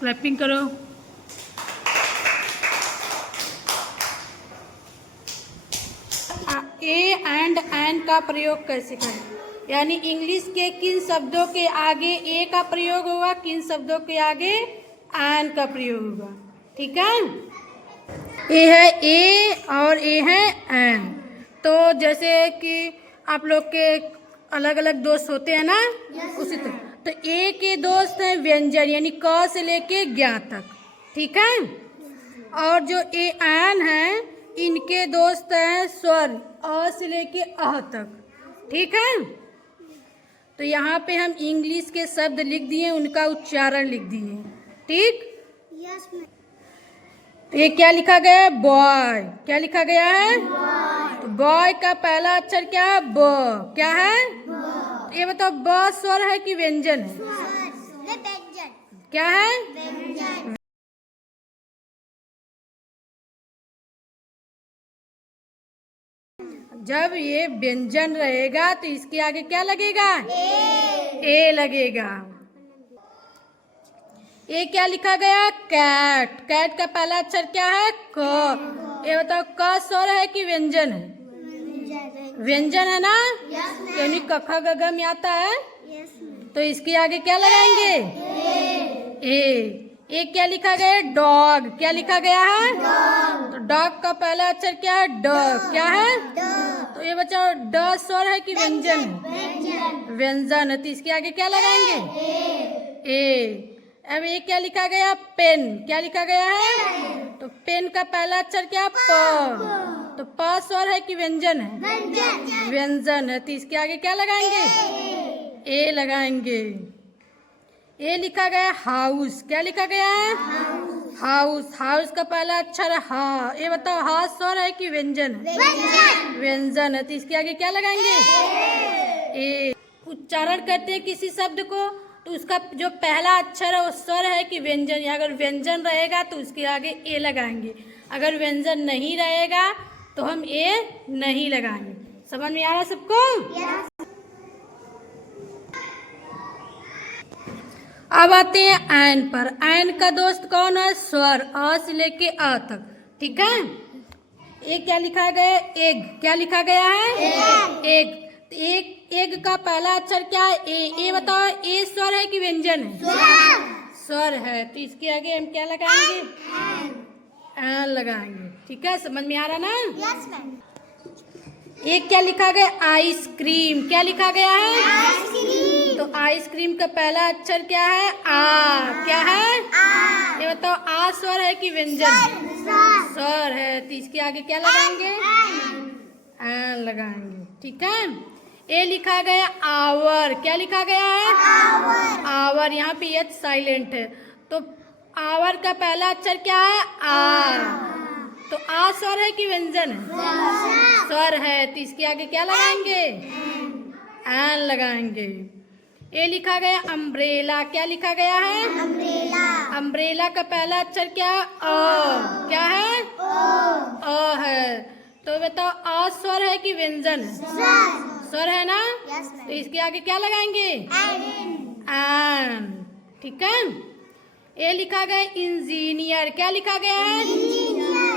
Clapping करो। A and N का प्रयोग कैसे करें, यानी इंग्लिश के किन शब्दों के आगे ए का प्रयोग होगा, किन शब्दों के आगे एन का प्रयोग होगा। ठीक है, ए है ए और ए है एन। तो जैसे कि आप लोग के अलग अलग दोस्त होते हैं ना, उसी तरह तो ए के दोस्त हैं व्यंजन, यानी क से लेके ज्ञ तक। ठीक है, और जो ए एन है इनके दोस्त हैं स्वर अ से लेके अह तक। ठीक है, तो यहाँ पे हम इंग्लिश के शब्द लिख दिए, उनका उच्चारण लिख दिए। ठीक, तो ये क्या लिखा गया है, बॉय। क्या लिखा गया है, तो बॉय का पहला अक्षर क्या है, ब। क्या है, तो ये बताओ ब स्वर है कि व्यंजन है, क्या है, जब ये व्यंजन रहेगा तो इसके आगे क्या लगेगा, ए लगेगा। ये क्या लिखा गया, कैट। कैट का पहला अक्षर क्या है, क। ये बताओ क स्वर है कि व्यंजन है, व्यंजन है ना, यानी क ख ग घ में आता है, तो इसके आगे क्या लगाएंगे, ए। ये क्या लिखा गया है, डॉग। क्या लिखा गया है, तो डॉग का पहला अक्षर क्या है, ड। क्या है, तो ये बच्चा ड स्वर है कि व्यंजन है, व्यंजन है, तो इसके आगे क्या लगाएंगे, ए। अब ये क्या लिखा गया, पेन। क्या लिखा गया है, तो पेन का पहला अक्षर क्या है, प। तो प स्वर है कि व्यंजन है, व्यंजन है, तो इसके आगे क्या लगाएंगे, ए लगाएंगे। ये लिखा गया हाउस। क्या लिखा गया है, हाउस। हाउस का पहला अक्षर है हा। ये बताओ हा स्वर है कि व्यंजन है, व्यंजन है, तो इसके आगे क्या लगाएंगे, ए। उच्चारण करते हैं किसी शब्द को तो उसका जो पहला अक्षर है वो स्वर है कि व्यंजन, या अगर व्यंजन रहेगा तो उसके आगे ए लगाएंगे, अगर व्यंजन नहीं रहेगा तो हम ए नहीं लगाएंगे। समझ में आ रहा है सबको, अब आते हैं एन पर। एन का दोस्त कौन है, स्वर अ से लेके अ तक। ठीक है, ये क्या लिखा गया, एग। क्या लिखा गया है, एग। एक एग का पहला अक्षर क्या है, ए। बताओ ए स्वर है कि व्यंजन है, स्वर है, तो इसके आगे हम क्या लगाएंगे, एन लगाएंगे। ठीक है, समझ में आ रहा ना। एक क्या लिखा गया, आइसक्रीम। क्या लिखा गया है, तो आइसक्रीम का पहला अक्षर क्या है, आ। क्या है, ये बताओ आ स्वर है कि व्यंजन, स्वर है, तो इसके आगे क्या लगाएंगे, एन लगाएंगे। ठीक है, ए लिखा गया आवर। क्या लिखा गया है, आवर। यहाँ पे एच साइलेंट है, तो आवर का पहला अक्षर क्या है, आ। तो आ स्वर है कि व्यंजन है, स्वर है, तो इसके आगे क्या लगाएंगे, एन लगाएंगे। ये लिखा गया अम्ब्रेला। क्या लिखा गया है, अम्ब्रेला का पहला अक्षर क्या है, अ। क्या है, अ है, तो बताओ अ स्वर है कि व्यंजन है, स्वर है ना, तो इसके आगे क्या लगाएंगे, एन। ठीक है, ये लिखा गया इंजीनियर। क्या लिखा गया है,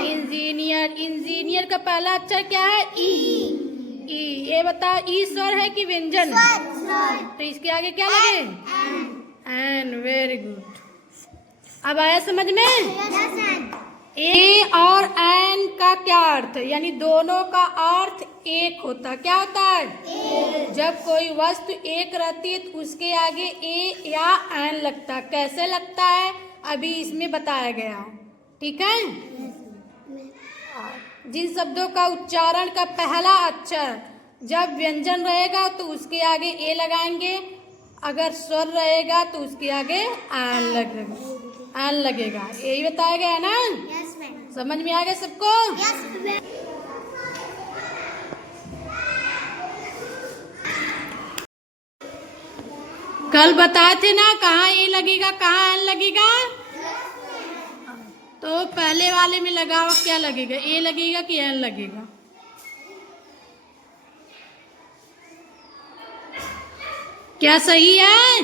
इंजीनियर। इंजीनियर का पहला अक्षर क्या है, ई। ई। ये बताओ ई स्वर है कि व्यंजन, तो इसके आगे क्या लगे, एन। वेरी गुड, अब आया समझ में। ए और एन का क्या अर्थ है, यानी दोनों का अर्थ एक होता। क्या होता है, जब कोई वस्तु एक रहती है तो उसके आगे ए या एन लगता। कैसे लगता है अभी इसमें बताया गया है। ठीक है, जिन शब्दों का उच्चारण का पहला अक्षर जब व्यंजन रहेगा तो उसके आगे ए लगाएंगे, अगर स्वर रहेगा तो उसके आगे एन लगेगा। यही बताया गया है ना, समझ में आ गया सबको। कल बताए थे ना कहाँ ए लगेगा कहाँ एन लगेगा, तो पहले वाले में लगाओ क्या लगेगा, ए लगेगा कि एन लगेगा। क्या सही है,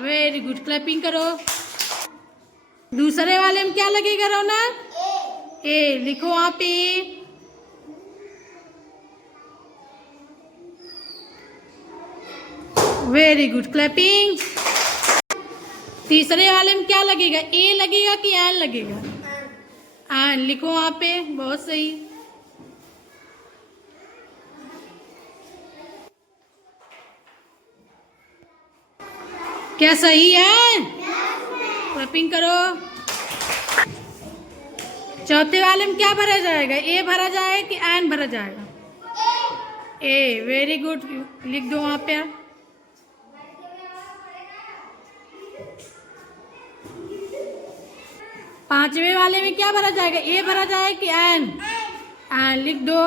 वेरी गुड, क्लैपिंग करो। दूसरे वाले में क्या लगेगा रौनक? ए लिखो वहां पे। Very good, clapping. तीसरे वाले में क्या लगेगा? ए लगेगा कि एन लगेगा? एन, लिखो वहां पे। बहुत सही। क्या सही है? क्लैपिंग करो। चौथे वाले में क्या भरा जाएगा? ए भरा जाएगा कि एन भरा जाएगा? ए, वेरी गुड, लिख दो वहां पे। पांचवे वाले में क्या भरा जाएगा? ए भरा जाएगा कि एन? एन, लिख दो।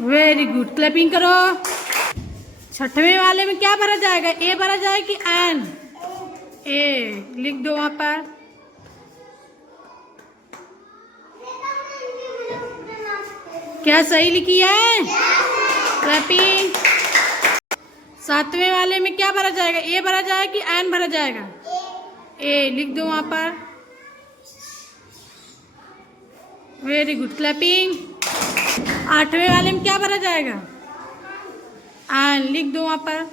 वेरी गुड, क्लैपिंग करो। छठवें वाले में क्या भरा जाएगा? ए भरा जाएगा कि एन? ए, लिख दो वहां पर। क्या सही लिखी है? क्लैपिंग। सातवें वाले में क्या भरा जाएगा? ए भरा जाएगा कि एन भरा जाएगा? ए, लिख दो वहां पर। Very good, clapping. आठवें वाले में क्या भरा जाएगा? एन, लिख दो वहां पर।